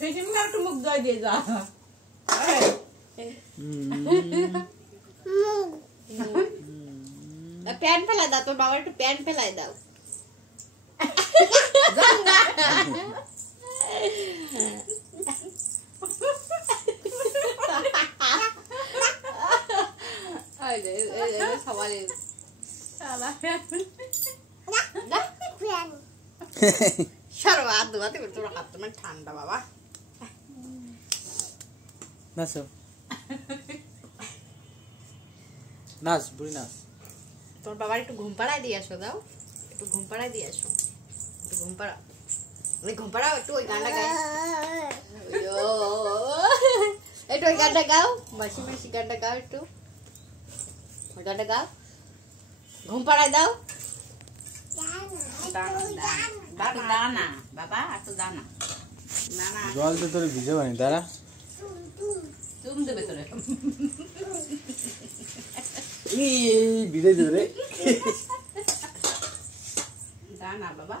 পিসিমণি একটু মুখ ধুয়ে দিয়ে যা। প্যান ফেলাই দাও, তোর বাবার একটু প্যান ফেলাই দাও। ঠান্ডা বাবা নাচো, নাচ বুড়ি নাচ। তোর বাবার একটু ঘুম পাড়ায় দিয়ে আসো, দাও একটু ঘুম পাড়ায় দিয়ে আসো, একটু ঘুম পাড়া, ঘুম পাড়াও একটু, ওই গানটা গাই, একটু ওই গানটা গাও, মাসি মাসি গানটা গাও, একটু ওই গানটা গাও, ঘুম পাড়ায় দাও। দানা বাবা, একটু দানা দানা জল তো তোর ভিজে বানি দাঁড়া, চুম দেবে তোরে। ভিজে দেবে রে দানা বাবা।